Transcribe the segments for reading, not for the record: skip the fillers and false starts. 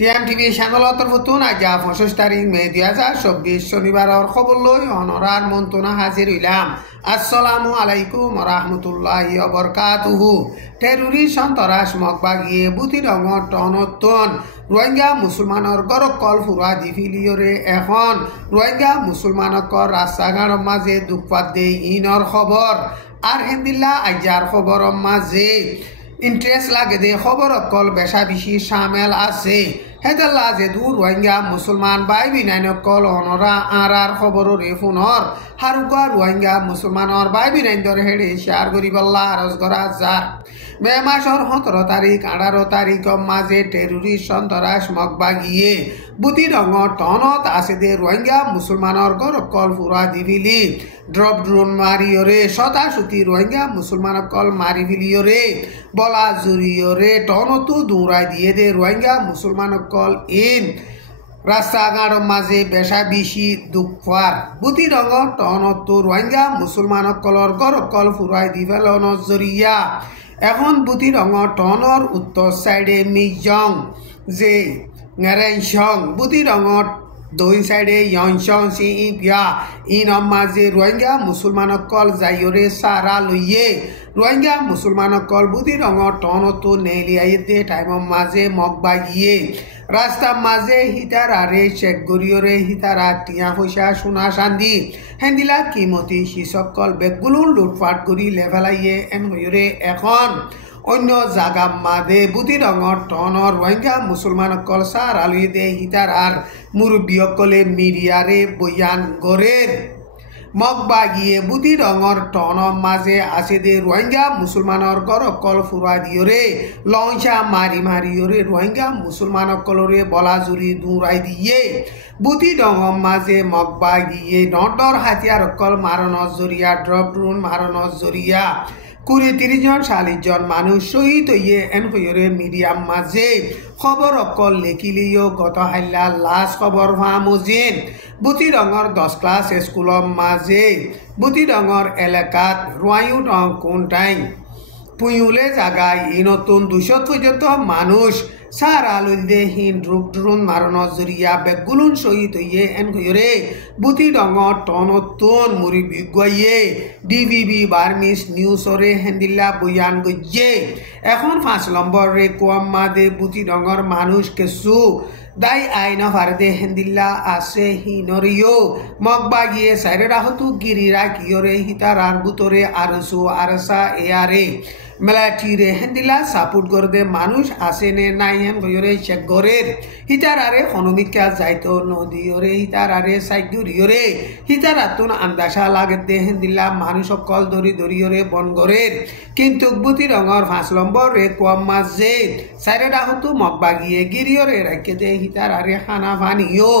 টিএমটিভি চ্যানেলত নতুন আজ 25 তারিখ মে 2024 শনিবারের খবর লই অনরার মন্ত্রণা হাজির হইলাম। আসসালামু আলাইকুম রহমতুল্লাহি ওয়া বারাকাতুহু। টেররিস্ট সন্ত্রাস মগবাগিয়ে বুতি রঙর টনতন রোহিঙ্গা মুসলমানের গরকল ফুরা দিফিলিয়রে এখন রোহিঙ্গা মুসলমানকর রাস্তাঘাটর মাঝে দুঃখপাত দেই ইনর খবর আর হেন্দিল্লা আজার খবরের মাঝে ইন্টারেস্ট লাগে দে খবর অকল বেশা বেশি সামেল আছে হেদাল্লা যে দূর রোহিঙ্গা মুসলমান বাই বিনাইন কল অনরা আর খবরের ফোনর হারুকা রোহিঙ্গা মুসলমানর বাই বিনাইন দর হেড়ে শেয়ার করিবল্লা আরজ করা যার মে মাসর 17 তারিখ 18 তারিখ মাঝে টেররিস্ট সন্ত্রাস মগবাগিয়ে বুতি রঙর টনত আছে দে রোহিঙ্গা মুসলমানর গরকল ফুরা দিবিলি ড্রপ ড্রোন মারিয়রে শতাশুতি রোহিঙ্গা মুসলমান কল মারি ফিলিয়রে বলা জুরিয়রে টনতো দৌড়াই দিয়ে দে রোহিঙ্গা মুসলমান কল ইন রাস্তাঘাটর মাঝে বেশা বেশি দুঃখার বুতি রঙর টনতো রোহিঙ্গা মুসলমান কলর গরকল ফুরাই দিবেলন জরিয়া এখন বুতি রঙর টনর উত্তর সাইডে মিজং যে নেরেনসং বুতি রঙর দুই সাইডে ইয়নসং সি ইপিয়া ইন মাঝে রোহিঙ্গা মুসলমান কল যাইরে সারা লইয়ে রোহিঙ্গা মুসলমান কল বুতি রঙর টনতো নেলিয়াইতে টাইম মাঝে মগবাগিয়ে রাস্তা মাঝে হিতার আরে চেক গরিয়রে হিতারা টিয়া পয়সা সোনা চান্দি হেন্দিলা কিমতি শিসকল বেগগুলো লুটপাট করি লেভেলাইয়ে এন হইরে এখন অন্য জাগা মাঝে বুতি রঙর টনর রোহিঙ্গা মুসলমান কল সার আলুই দে হিতার আর মুরব্বীসকলে মিডিয়ারে বয়ান গড়ের মগবাগিয়ে বুতি রঙর টনর মাঝে আছে দে রোহিঙ্গা মুসলমানর গরকল ফুরা দিয়রে লঞ্চা মারি মারিয়রে রোহিঙ্গা মুসলমান কলরে বলাজুরি দৌড়াই দিয়ে বুতি রঙর মাঝে মগবাগিয়ে নটর হাতিয়ার কল মারণর জরিয়া ড্রপ ড্রোন মারণর জরিয়া 20-30 জন 40 জন মানুষ শহীদ হইয়ে এন হইরে মিডিয়াম মাঝে খবর অকল লেখিলিও গত হাইলা লাশ খবর ফামুজিন বুতি রঙর 10 ক্লাস স্কুলের মাঝে বুতি রঙর এলাকাত রোয়ায়ু রং কোনটাই পুয়ুলে জাগায় এই নতুন 200 পর্যন্ত মানুষ সার আলুদে হিন ড্রোপ ড্রোন মারণর জরিয়া বেগুলুন শহীদ হইয়ে এন হইরে বুতি রঙর টনতন মুড়ি বিগয়ে ডিবিবি বার্মিস নিউজরে হেন্দিল্লা বয়ান গজ্জে এখন 5 নম্বর রে কোয়াম্মাদে বুতি রঙর মানুষ কেসু দাই আইন ভারতে হেন্দিল্লা আছে হিনরিও মগবাগিয়ে সাইরে রাহতু গিরিরা কিয়রে হিতারার বুতরে আরসু আরসা এয়ারে মেলাটিরে হেন্দিলা সাপোর্ট করদে মানুষ আসে নে নাই হেন গয়রে চেক গরের হিতার আরে হনুমিকা যাইতো নদীরে হিতার আরে সাইগুরিয়রে হিতার আতুন আন্দাসা লাগে দে হেন্দিলা মানুষ সকল দরি দরিয়রে বন গরের কিন্তু বুতি রঙর 5 নম্বর রে কোয়াম মাঝে সাইরে রাহতু মগবাগিয়ে গিরিয়রে রাখে দে হিতার আরে খানা ভানিও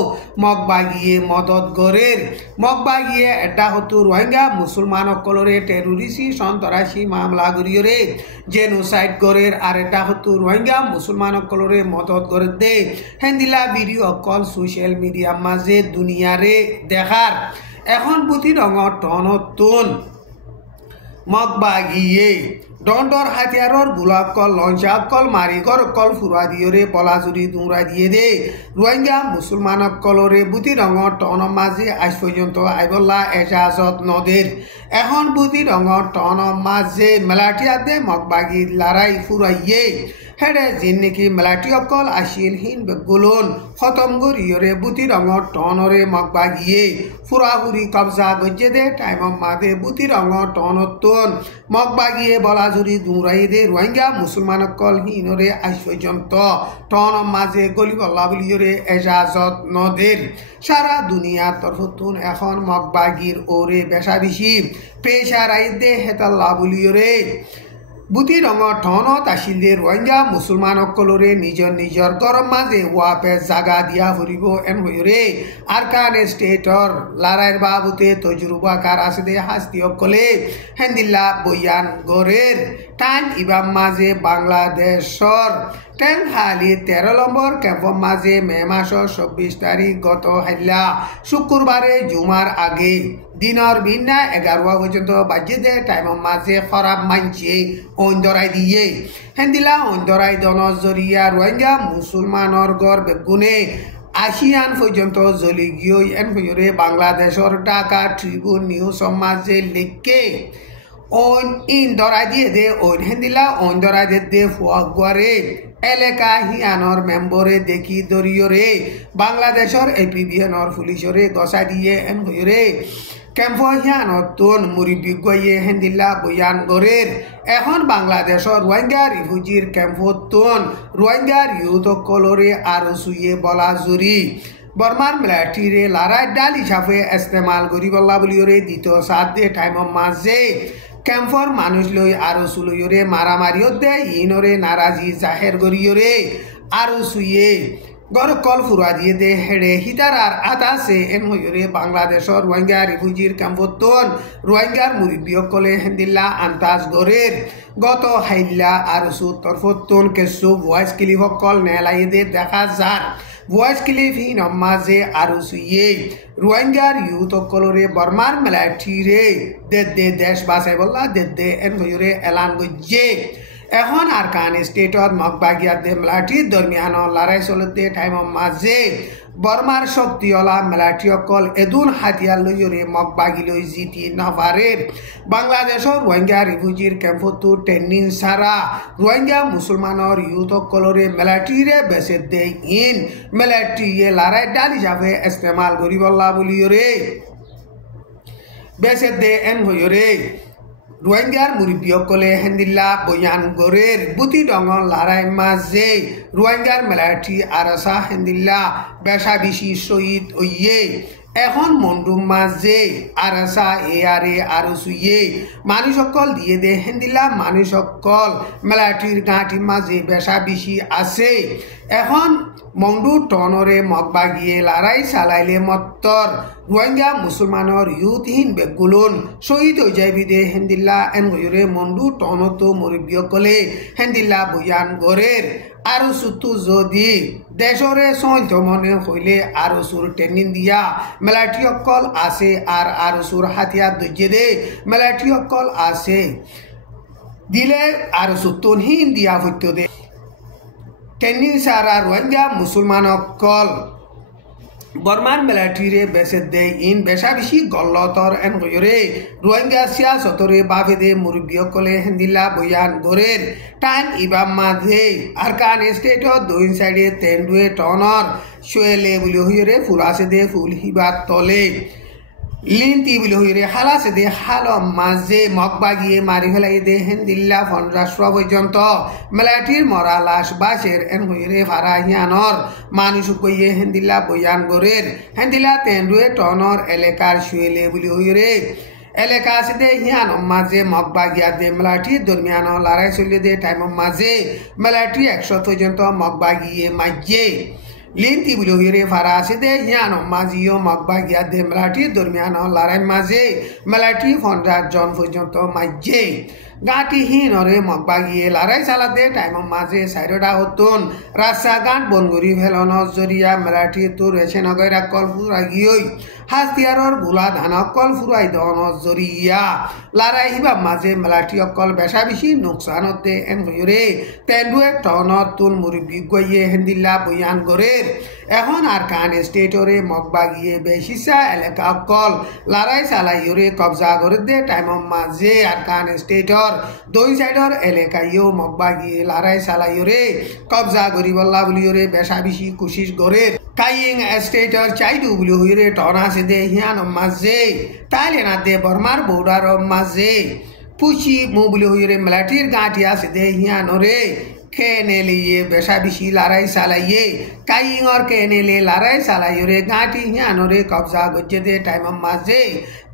মগবাগিয়ে মদত গরের মগবাগিয়ে এটা হতু রোহিঙ্গা মুসলমান কলরে টেররিস্ট সন্ত্রাসী মামলা গরিয়রে জেনোসাইড গরের আর এটা হতু রোহিঙ্গা মুসলমান কলরে মদত করে দে হেন্দিলা ভিডিও কল সোশ্যাল মিডিয়া মাঝে দুনিয়ারে দেখার এখন বুতি রঙর টনতন মগবাগিয়ে ডন্ডর হাতিয়ারর গুলাকল লঞ্চাকল মারিগর কল ফুরা দিয়রে পলাজুরি দৌড়া দিয়ে দে রোহিঙ্গা মুসলমান কলরে বুতি রঙর টন মাঝে আজ পর্যন্ত আইবল্লা এজাজত নদের এখন বুতি রঙর টন মাঝে মেলাটিয়া দে মগবাগি লড়াই ফুরাইয়ে হেডে যিন নাকি মেলাটি অকল আসিল হিন বেগুলন খতম গরিয়রে বুতি রঙর টনরে মগবাগিয়ে ফুরাহুরি কবজা গজ্জে দে টাইম মাদে বুতি রঙর টনতন মগবাগিয়ে বলাজুরি দৌড়াই দে রোহিঙ্গা মুসলমান কল হিনরে আজ পর্যন্ত টন মাঝে গলিবল্লা বলিয়রে এজাজত নদের সারা দুনিয়া তরফতুন এখন মগবাগির ওরে বেশা বেশি পেশারাই দে হেতাল্লা বলিয়রে বুতি রঙর টনত আসিলে রোহিঙ্গা মুসলমান সকলরে নিজর নিজর গরম মাঝে ওয়াপে জাগা দিয়া ফুরিব এন হইরে আরকান স্টেটর লড়াইয়ের বাবুতে তজুরবাকার আছে দে হাস্তি সকলে হেন্দিল্লা বয়ান গরের টাইম ইবাম মাঝে বাংলাদেশর ট্যাঙ্ক হালি 13 নম্বর ক্যাম্প মাঝে মে মাসর 24 তারিখ গত হাইলা শুক্রবারে জুমার আগে দিনের ভিন্না 11 পর্যন্ত বাজে টাইম মাঝে খারাপ মানছে অন্ধরাই দিয়ে হেন্দিলা অন্ধরাই দনর জরিয়া রোহিঙ্গা মুসলমানর গড় বেগুনে আসিয়ান পর্যন্ত জ্বলি গিয়ে এন হইরে বাংলাদেশের ঢাকা ট্রিবিউন নিউজ সমাজে লিখে ওন ইন্দরা দিয়ে দে ওন হেন্দিলা অন্ধরা দে ফুয়াগুয়ারে এলাকা হিয়ানর মেম্বরে দেখি দরিয়রে বাংলাদেশের এপিবিএনর পুলিশরে গসা দিয়ে এন হইরে ক্যাম্প হিয়ানর তোন মুরিবি গয়ে হেন্দিলা বয়ান গরের এখন বাংলাদেশের রোহিঙ্গা রিফিউজির ক্যাম্প তোন রোহিঙ্গার ইউথ কলরে আর সুয়ে বলা জুরি বর্মার মিলিটারিরে লারাই ডাল হিসাবে ইস্তেমাল করিবল্লা বলিওরে দ্বিতীয় সাত দে টাইম মাঝে ক্যাম্পর মানুষ লই আরো সুলইরে মারামারিও দে ইনরে নারাজি জাহের গরিয়রে আরো সুয়ে গর কল ফুরা দিয়ে দে হেড়ে হিতার আর আতাসে এন হইরে বাংলাদেশের রোহিঙ্গা রিফিউজির ক্যাম্পতন রোহিঙ্গার মুরিবিয়কলে হেন্দিল্লা আন্তাজ গরের গত হাইল্লা আর তরফতন কেসু ভয়েস ক্লিপ সকল নেলাই দে দেখা যায় ভয়েস ক্লিপ হি নমাজে আর সুইয়ে রোহিঙ্গার ইউথ কলরে বর্মার মিলিটারিরে দে দেশ বাঁচাই বললা দে এন হইরে এলান গজ্জে এখন আর কান স্টেটত মগবাগিয়া দে মিলিটারির দরমিয়ান লড়াই চলতে টাইম মাঝে বর্মার শক্তিওয়ালা মিলিটারি অকল এদুন হাতিয়ার লইরে মগবাগি লই জিতি নাভারের বাংলাদেশের রোহিঙ্গা রিফিউজির ক্যাম্পতো ট্রেনিং সারা রোহিঙ্গা মুসলমানের ইউথ অকলরে মিলিটারিরে বেসে দে ইন মিলিটারিয়ে লড়াই ডাল হিসাবে ইস্তেমাল করিবল্লা বলিয়রে বেসে দে এন হইরে রোহিঙ্গার মুরিবিয়কলে হেন্দিল্লা বয়ান গরের বুতি ডঙর লড়াই মাঝে রোহিঙ্গার মিলিটারি আরসা হেন্দিল্লা বেশা বেশি শহীদ হইয়ে এখন মন্ডুম মাঝে আরসা এয়ারে আরো সুইয়ে মানুষ সকল দিয়ে দে হেন্দিল্লা মানুষ সকল মিলিটারির গাঁটি মাঝে বেশা বেশি আছে এখন মন্ডু টনরে মগবাগিয়ে লড়াই চালাইলে মত্তর রোহিঙ্গা মুসলমানের ইউথহীন বেগুলন শহীদ হয়ে যাবি দে হেন্দিল্লা এন হইরে মন্ডু টনতো মুরব্বিয়কলে হেন্দিল্লা বয়ান গরের আরো সুতু যদি দেশরে সন্ত মনে হইলে আরো সুর ট্রেনিং দিয়া মিলিটারি অকল আছে আর আরো সুর হাতিয়ার দজ্জে দে মিলিটারি অকল আছে দিলে আরো সুতুনহীন দিয়া হইত দে ট্রেনিং সারা রোহিঙ্গা মুসলমান অকল বর্মার মিলিটারিরে বেসে দে ইন বেশা বেশি গল্লতর এন হইরে রোহিঙ্গা সিয়াসতরে বাফে দে মুরব্বিয়কলে হেন্দিল্লা বয়ান গরের টাইম ইবাম মাঝে আর কান স্টেটর দইন সাইডে তেন্ডুয়ে টনর শুয়েলে বলি হইরে ফুল আছে দে ফুল হিবার তলে লিনতি বলি হইরে হালাসে দে হাল মাঝে মগবাগিয়ে মারি ফেলাই দে হেন্দিল্লা 15 পর্যন্ত মিলিটারির মরা লাশ বাসের এন হইরে ফারাহিয়ানর মানুষ কইয়ে হেন্দিল্লা বয়ান গরের হেন্দিল্লা তেন্ডুয়ে টনর এলাকার শুয়েলে বলি হইরে এলাকা আছে দে হিয়ান মাঝে মগবাগিয়া দে মিলিটারির দরমিয়ান লড়াই চলে দে টাইম মাঝে মিলিটারি 100 পর্যন্ত মগবাগিয়ে মাঝে লিনতি বলি হইরে ফারা আছে দে হিয়ান মাঝিও মগবাগিয়া দে মিলিটারির দরমিয়ান লড়াই মাঝে মিলিটারি 15 জন পর্যন্ত মাঝে গাঁটিহীনরে মগবাগিয়ে লড়াই চালাতে টাইম মাঝে সাইডটা হতুন রাস্তা গাঁট বনগুড়ি ফেলনের জরিয়া মিলিটারি তোর রেশন গয়রা কল ফুরাই গিয়ে হাতিয়ারর বুলা ধান অকল ফুরাই দনের জরিয়া লড়াই হিবা মাঝে মিলিটারি অকল বেশা বেশি নোকসানতে এন হইরে তেন্ডুয়ে টনত তুন মুরব্বি গইয়ে হেন্দিল্লা বয়ান গরের এখন আর কান স্টেটরে মগবাগিয়ে বেশিসা এলাকা অকল লড়াই চালাইরে কবজা করে দে টাইম মাঝে আর কান স্টেটর দুই সাইডর এলাকায়ও মগবাগিয়ে লড়াই চালাইরে কবজা করিবল্লা বলিওরে বেশা বেশি কোশিশ করে কাইং স্টেটর চাইদু বলি হইরে টনা সে দে হিয়ান মাঝে তাইলে না দে বর্মার বৌডার মাঝে পুচি মু বলি হইরে মিলিটারির গাঁটি আছে দে হিয়ানরে খেনে লিয়ে বেশা বেশি লড়াই চালাইয়ে কাইংর কেনে লে লড়াই চালাইরে গাঁটি হিয়ানরে কবজা গজ্জে দে টাইম মাঝে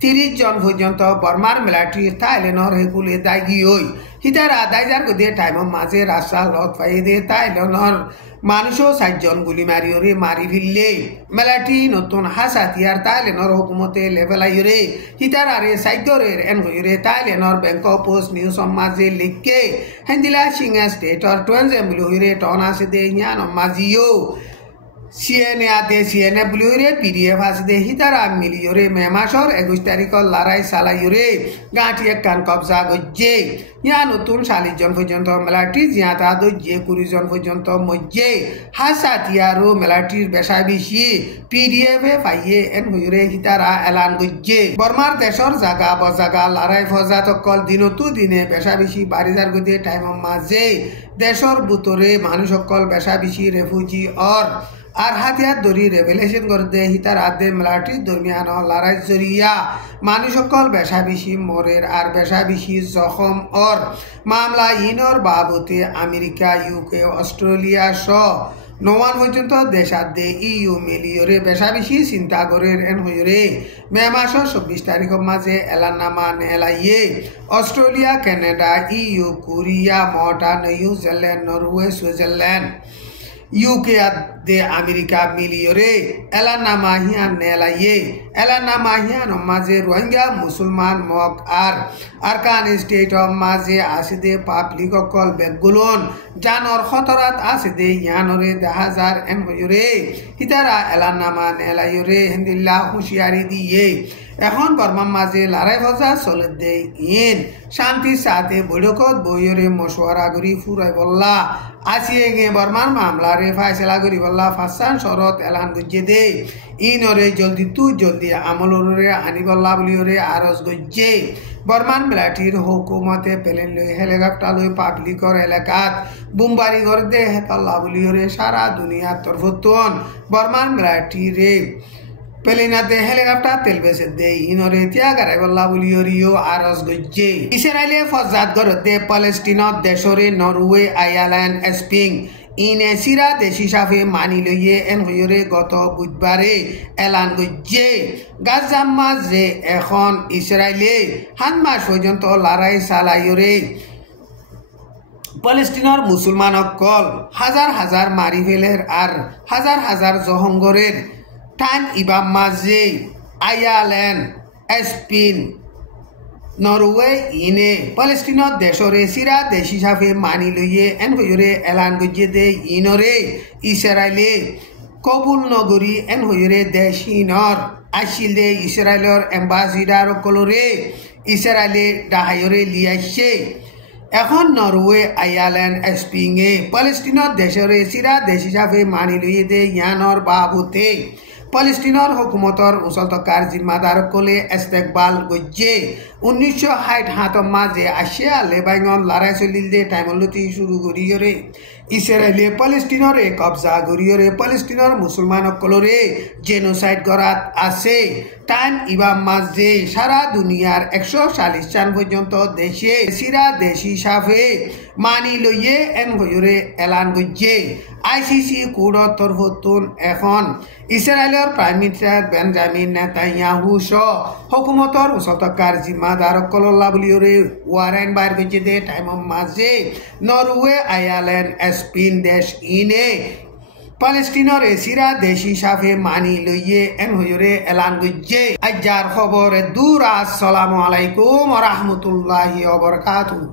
30 জন পর্যন্ত বর্মার মিলিটারির থাইল্যান্ডর হেকুলে দাগি হই হিতারা দাইজার গদে টাইম মাঝে রাস্তা লত পাই দে থাইল্যান্ডর মানুষও 60 জন গুলি মারিওরে মারি ফিরলে মিলিটারি নতুন হাসাতিয়ার থাইল্যান্ডর হুকুমতে লেভেলাইরে হিতারারে সাইদরের এন হইরে থাইল্যান্ডর ব্যাংকক পোস্ট নিউজ মাঝে লিখকে হেন্দিলা সিংহা স্টেটর 20 মিলি হইরে টন আছে দে হিয়ান মাঝিও সিএনএ আতে সিএনএ বুলিওরে পিডিএফ আসিদে হিতারা মিলিয়রে মে মাসর 21 তারিখর লড়াই সালাইরে গাঁটি একখান কবজা গজ্জে ইয়া নতুন 40 জন পর্যন্ত মেলাটি জিয়াতা দজ্জে 20 জন পর্যন্ত মজ্জে হাসাতিয়ারো মেলাটির বেশা বেশি পিডিএফ এ পাইয়ে এন হইরে হিতারা এলান গজ্জে বর্মার দেশর জাগা বজাগা লড়াই ফজা তকল দিনতু দিনে বেশা বেশি বাড়িদার গতি টাইম মাঝে দেশর বুতরে মানুষ সকল বেশা বেশি রেফুজি আর হাতিয়ার দরি রেভেলেশন করতে হিতার আদে মেলাটির দরমিয়ান লড়াই জরিয়া মানুষ সকল বেশা বেশি মরের আর বেশা বেশি জখম মামলা ইনর বাবতে আমেরিকা ইউকে অস্ট্রেলিয়া সহ 9 পর্যন্ত দেশাদে ইউ মিলিয়রে বেশা বেশি চিন্তা করের এন হইরে মে মাসের 24 তারিখের মাঝে এলানামা নেলাইয়ে অস্ট্রেলিয়া কানাডা ইউ Korea Malta New Zealand Norway Switzerland UK দে আমেরিকা মিলিয়রে এলানামা হিয়ান নেলাইয়ে এলানামা হিয়ান মাঝে রোহিঙ্গা মুসলমান মক আর আরকান স্টেট মাঝে আসিদে পাবলিক অকল বেগুলন জানর খতরাত আসিদে ইয়ানরে 10,000 এন হইরে হিতারা এলানামা নেলাইরে হিন্দিল্লা হুঁশিয়ারি দিয়ে এখন বর্মার মাঝে লড়াই ফজা চলে দে ইন শান্তির সাথে বৈঠকত বইরে মশওয়ারা করি ফুরাই বললা আসিয়ে গে বর্মার মামলারে ফাইসলা করি বললা ফাসান শরত এলান গজ্জে দে ইনরে জলদি আমলরে আনি বললা বলিওরে আরজ গজ্জে বর্মান মেলাটির হুকুমতে পেলেন লই হেলিকপ্টার লই পাবলিকর এলাকাত বুমবারি করে দে হেতাল্লা বলিওরে সারা দুনিয়ার তরফতন বর্মান মেলাটিরে পেলিনাতে হেলিকপ্টার তেল বেসে দে ইনরে ত্যাগারাই বল্লা বলিওরিও আরজ গজ্জে ইসরায়েলে ফজাত গরতে প্যালেস্টিনত দেশরে নরওয়ে আয়ারল্যান্ড স্পেন ইনে সিরা দেশি সাফে মানি লইয়ে এন হইরে গত বুধবারে এলান গজ্জে গাজার মাঝে এখন ইসরায়েলে 7 মাস পর্যন্ত লড়াই চালাইরে প্যালেস্টিনের মুসলমান সকল হাজার মারি ফেলের আর হাজার জহঙ্গরের টান ইবাম মাঝে আয়ারল্যান্ড স্পেন নরওয়ে ইনে প্যালেস্টিনত দেশরে সিরা দেশ হিসাবে মানি লইয়ে এন হইরে এলান গজ্জে দে ইনরে ইসরায়েলে কবুল নগরী এন হইরে দেশ ইনর আসিল দে ইসরায়েলের এম্বাসিডার কলরে ইসরায়েলে ডাহাইরে লিয়াইছে এখন নরওয়ে আয়ারল্যান্ড স্পেনে প্যালেস্টিনত দেশরে সিরা দেশ হিসাবে মানি লইয়ে দে ইয়ানর বাবুতে প্যালেস্টিনের হুকুমতর উচলতকার জিম্মাদার কলে ইস্তেকবাল গজ্জে 1960 মাঝে আসিয়া লেবানন লড়াই চলিল দে টাইমলতি শুরু করিয়রে ইসরায়েলে প্যালেস্টিনরে কবজা করিয়রে প্যালেস্টিনের মুসলমান সকলরে জেনোসাইড করাত আছে টাইম ইবাম মাঝে সারা দুনিয়ার 140 চান পর্যন্ত দেশে সিরা দেশ হিসাবে মানি লইয়ে এন হইরে এলান গজ্জে আইসিসি কোর্টর তরফতুন এখন ইসরায়েলের প্রাইম মিনিস্টার বেঞ্জামিন নেতানিয়াহু সহ হুকুমতর উচলতকার জিম্মাদার কলল্লা বলিওরে ওয়ারেন বাইর গজ্জে দে টাইম মাঝে নরওয়ে আয়ারল্যান্ড স্পেন দেশ ইনে প্যালেস্টিনের সিরা দেশ হিসাবে মানি লইয়ে এন হইরে এলান গজ্জে আজার খবর দূর আসসালামু আলাইকুম ওয়া রাহমাতুল্লাহি ওয়া বারাকাতুহু।